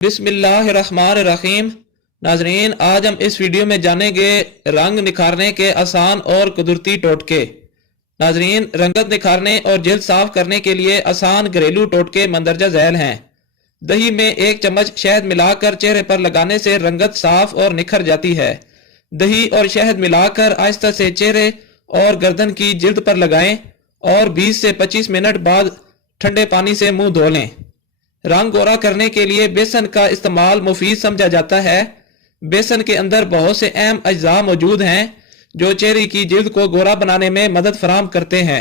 बिस्मिल्लाहिर्रहमानिर्रहीम। नाजरीन, आज हम इस वीडियो में जानेंगे रंग निखारने के आसान और कुदरती टोटके। नाजरीन, रंगत निखारने और जल्द साफ करने के लिए आसान घरेलू टोटके मंदरजा झैल हैं। दही में 1 चम्मच शहद मिलाकर चेहरे पर लगाने से रंगत साफ और निखर जाती है। दही और शहद मिलाकर आहिस्ता से चेहरे और गर्दन की जिल्द पर लगाएं और 20 से 25 मिनट बाद ठंडे पानी से मुंह धो लें। रंग गोरा करने के लिए बेसन का इस्तेमाल मुफीद समझा जाता है। बेसन के अंदर बहुत से अहम अज्जा मौजूद हैं जो चेहरे की जिल्द को गोरा बनाने में मदद फराहम करते हैं।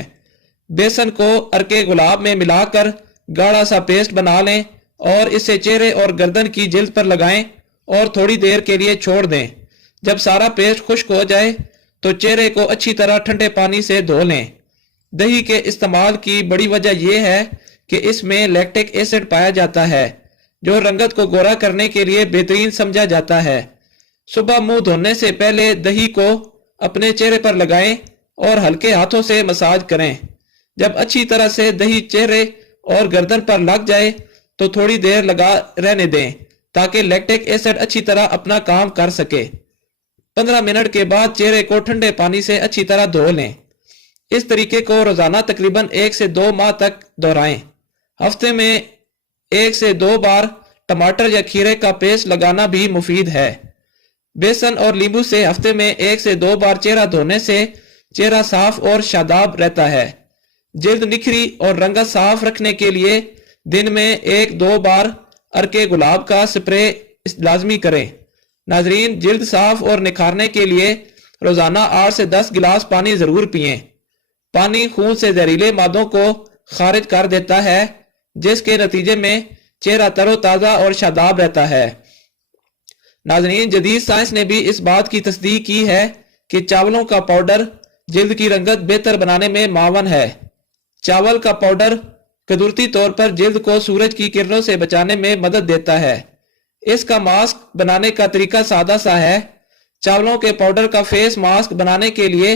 बेसन को अर्के गुलाब में मिलाकर गाढ़ा सा पेस्ट बना लें और इसे चेहरे और गर्दन की जिल्द पर लगाएं और थोड़ी देर के लिए छोड़ दें। जब सारा पेस्ट खुश्क हो जाए तो चेहरे को अच्छी तरह ठंडे पानी से धो लें। दही के इस्तेमाल की बड़ी वजह यह है कि इसमें लैक्टिक एसिड पाया जाता है जो रंगत को गोरा करने के लिए बेहतरीन समझा जाता है। सुबह मुंह धोने से पहले दही को अपने चेहरे पर लगाएं और हल्के हाथों से मसाज करें। जब अच्छी तरह से दही चेहरे और गर्दन पर लग जाए तो थोड़ी देर लगा रहने दें ताकि लैक्टिक एसिड अच्छी तरह अपना काम कर सके। 15 मिनट के बाद चेहरे को ठंडे पानी से अच्छी तरह धो लें। इस तरीके को रोजाना तकरीबन 1 से 2 माह तक दोहराएं। हफ्ते में 1 से 2 बार टमाटर या खीरे का पेस्ट लगाना भी मुफीद है। बेसन और नींबू से हफ्ते में 1 से 2 बार चेहरा धोने से चेहरा साफ और शादाब रहता है। जिल्द निखरी और रंगत साफ रखने के लिए दिन में 1-2 बार अर्के गुलाब का स्प्रे लाजमी करें। नाजरीन, जिल्द साफ और निखारने के लिए रोजाना 8 से 10 गिलास पानी जरूर पिएं। पानी खून से जहरीले मादों को खारिज कर देता है जिसके नतीजे में चेहरा तरोताजा और शादाब रहता है। नाजरीन, जदीद साइंस ने भी इस बात की तस्दीक की है कि चावलों का पाउडर जिल्द की रंगत बेहतर बनाने में मावन है। चावल का पाउडर कुदरती तौर पर जिल्द को सूरज की किरणों से बचाने में मदद देता है। इसका मास्क बनाने का तरीका सादा सा है। चावलों के पाउडर का फेस मास्क बनाने के लिए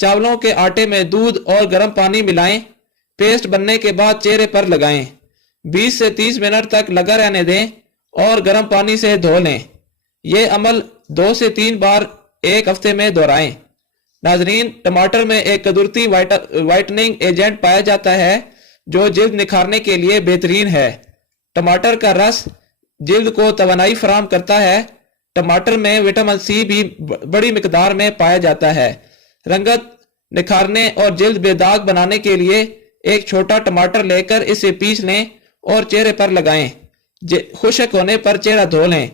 चावलों के आटे में दूध और गर्म पानी मिलाएं। पेस्ट बनने के बाद चेहरे पर लगाएं। 20 से 30 मिनट तक लगा रहने दें और गर्म पानी से धो लें। यह अमल 2 से 3 बार 1 हफ्ते में दोहराएं। नाजरीन, टमाटर में एक कुदरती वाइटनिंग एजेंट पाया जाता है जो जिल्द निखारने के लिए बेहतरीन है। टमाटर का रस जिल्द को तवानाई फराहम करता है। टमाटर में विटामिन सी भी बड़ी मिकदार में पाया जाता है। रंगत निखारने और जिल्द बेदाग बनाने के लिए एक छोटा टमाटर लेकर इसे पीस लें और चेहरे पर लगाएं। खुश्क होने पर चेहरा धो लें।